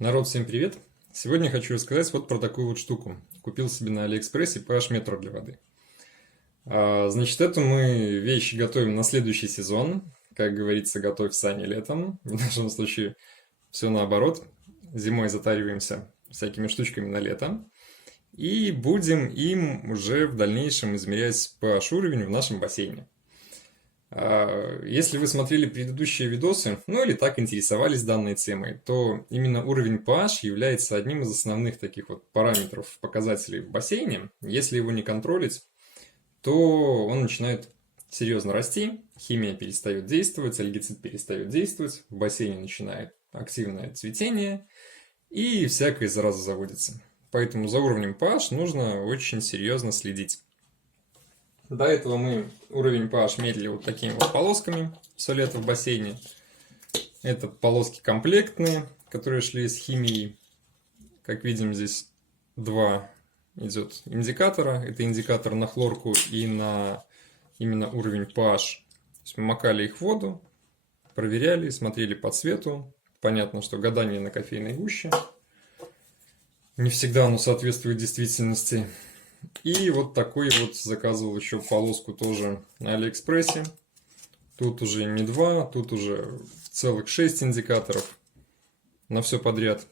Народ, всем привет! Сегодня хочу рассказать вот про такую вот штуку. Купил себе на Алиэкспрессе pH-метр для воды. Значит, эту мы вещь готовим на следующий сезон. Как говорится, готовь сани летом. В нашем случае все наоборот. Зимой затариваемся всякими штучками на лето. И будем им уже в дальнейшем измерять pH-уровень в нашем бассейне. Если вы смотрели предыдущие видосы, ну или так интересовались данной темой, то именно уровень pH является одним из основных таких вот параметров, показателей в бассейне. Если его не контролить, то он начинает серьезно расти, химия перестает действовать, альгицид перестает действовать, в бассейне начинает активное цветение и всякая зараза заводится. Поэтому за уровнем pH нужно очень серьезно следить. До этого мы уровень pH мерили вот такими вот полосками все лето в бассейне. Это полоски комплектные, которые шли с химией. Как видим, здесь два идет индикатора. Это индикатор на хлорку и на именно уровень pH. То есть мы макали их в воду, проверяли, смотрели по цвету. Понятно, что гадание на кофейной гуще. Не всегда оно соответствует действительности. И вот такой вот заказывал еще полоску тоже на Алиэкспрессе. Тут уже не два, тут уже целых 6 индикаторов на все подряд.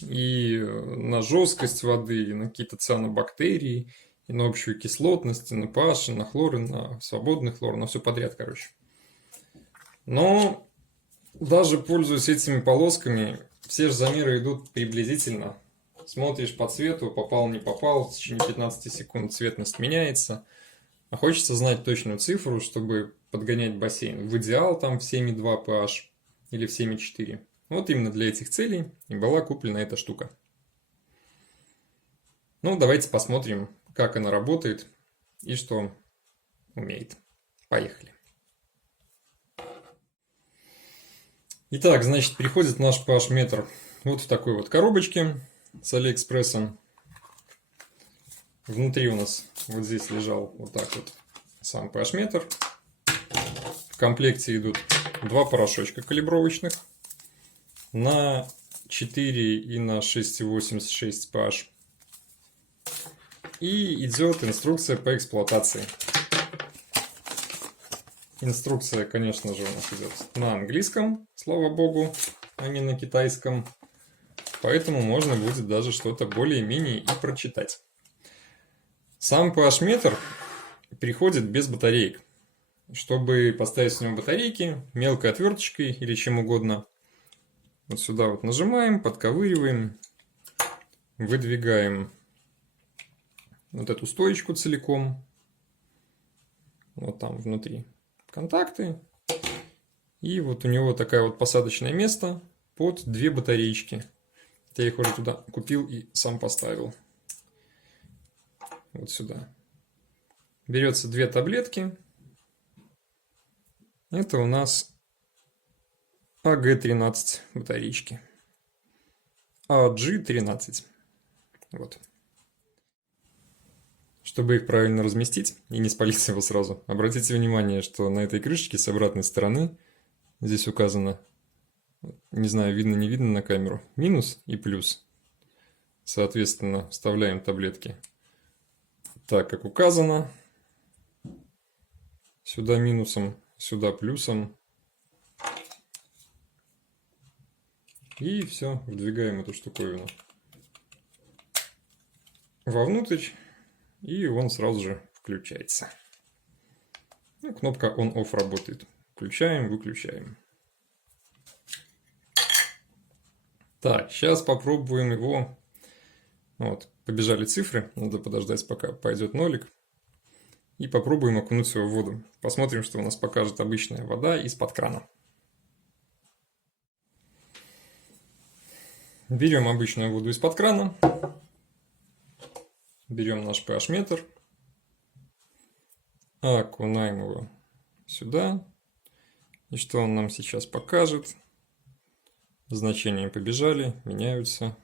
И на жесткость воды, и на какие-то цианобактерии, и на общую кислотность, и на pH, и на хлор, и на свободный хлор, на все подряд, короче. Но даже пользуясь этими полосками, все же замеры идут приблизительно. Смотришь по цвету, попал, не попал, в течение 15 секунд цветность меняется. А хочется знать точную цифру, чтобы подгонять бассейн. В идеал там в 7,2 pH или в 7,4. Вот именно для этих целей и была куплена эта штука. Ну, давайте посмотрим, как она работает и что умеет. Поехали. Итак, значит, приходит наш pH-метр вот в такой вот коробочке с Алиэкспресса. Внутри у нас вот здесь лежал вот так вот сам pH-метр. В комплекте идут два порошочка калибровочных на 4 и на 6,86 pH. И идет инструкция по эксплуатации. Инструкция, конечно же, у нас идет на английском, слава богу, а не на китайском. Поэтому можно будет даже что-то более-менее и прочитать. Сам pH-метр приходит без батареек. Чтобы поставить с него батарейки, мелкой отверточкой или чем угодно, вот сюда вот нажимаем, подковыриваем, выдвигаем вот эту стоечку целиком. Вот там внутри контакты. И вот у него такое вот посадочное место под две батареечки. Я их уже туда купил и сам поставил. Вот сюда. Берется две таблетки. Это у нас АГ-13 батареечки. АГ-13. Вот. Чтобы их правильно разместить и не спалить его сразу, обратите внимание, что на этой крышечке с обратной стороны здесь указано, не знаю, видно, не видно на камеру, минус и плюс. Соответственно, вставляем таблетки так, как указано. Сюда минусом, сюда плюсом. И все, вдвигаем эту штуковину вовнутрь, и он сразу же включается. Ну, кнопка On-Off работает. Включаем, выключаем. Так, сейчас попробуем его. Вот, побежали цифры, надо подождать, пока пойдет нолик. И попробуем окунуть его в воду. Посмотрим, что у нас покажет обычная вода из-под крана. Берем обычную воду из-под крана. Берем наш pH-метр. Окунаем его сюда. И что он нам сейчас покажет? Значения побежали, меняются.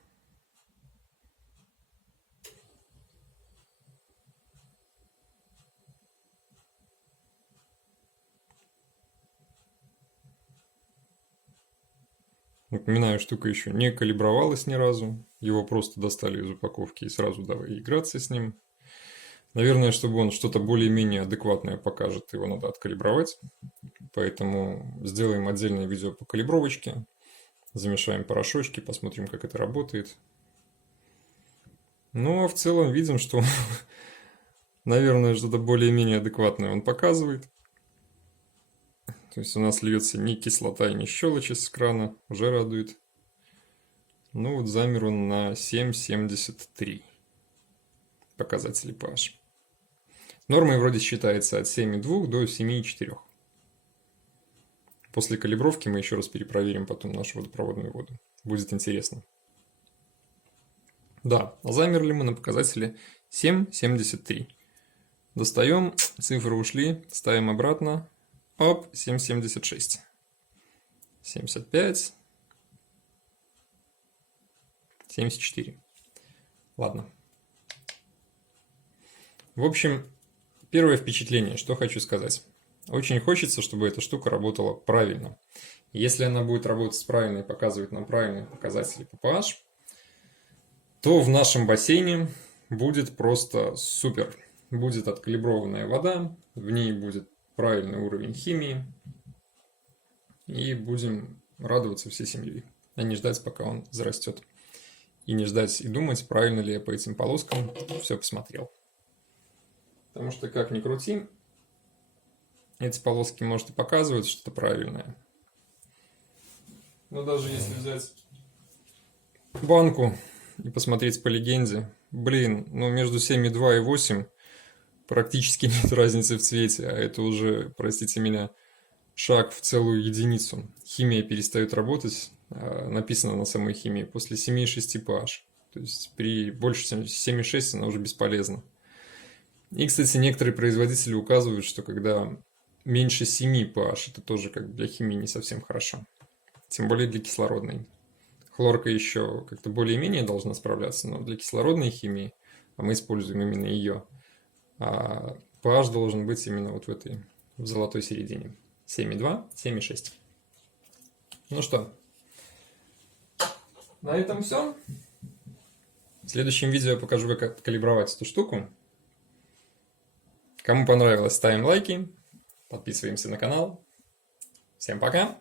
Напоминаю, штука еще не калибровалась ни разу. Его просто достали из упаковки и сразу давай играться с ним. Наверное, чтобы он что-то более-менее адекватное покажет, его надо откалибровать. Поэтому сделаем отдельное видео по калибровочке. Замешаем порошочки, посмотрим, как это работает. Ну, а в целом видим, что, наверное, что-то более-менее адекватное он показывает. То есть у нас льется не кислота и не щелочь из крана, уже радует. Ну вот замер он на 7,73 показатели pH. Нормой вроде считается от 7,2 до 7,4. После калибровки мы еще раз перепроверим потом нашу водопроводную воду. Будет интересно. Да, замерли мы на показателе 7,73. Достаем, цифры ушли, ставим обратно. Оп, 7,76. 75. 74. Ладно. В общем, первое впечатление, что хочу сказать. Очень хочется, чтобы эта штука работала правильно. Если она будет работать правильно и показывать нам правильные показатели по pH, то в нашем бассейне будет просто супер. Будет откалиброванная вода, в ней будет правильный уровень химии, и будем радоваться всей семьей, а не ждать, пока он зарастет. И не ждать и думать, правильно ли я по этим полоскам все посмотрел. Потому что, как ни крути, эти полоски, может, и показывают что-то правильное. Но даже если взять банку и посмотреть по легенде, блин, ну между 7,2 и 8 практически нет разницы в цвете, а это уже, простите меня, шаг в целую единицу. Химия перестает работать, написано на самой химии, после 7,6 pH. То есть при больше 7,6 она уже бесполезна. И, кстати, некоторые производители указывают, что когда меньше 7 pH, это тоже как для химии не совсем хорошо. Тем более для кислородной. Хлорка еще как-то более-менее должна справляться, но для кислородной химии, а мы используем именно ее, pH должен быть именно вот в золотой середине. 7,2, 7,6. Ну что, на этом все. В следующем видео я покажу, как калибровать эту штуку. Кому понравилось, ставим лайки, подписываемся на канал. Всем пока!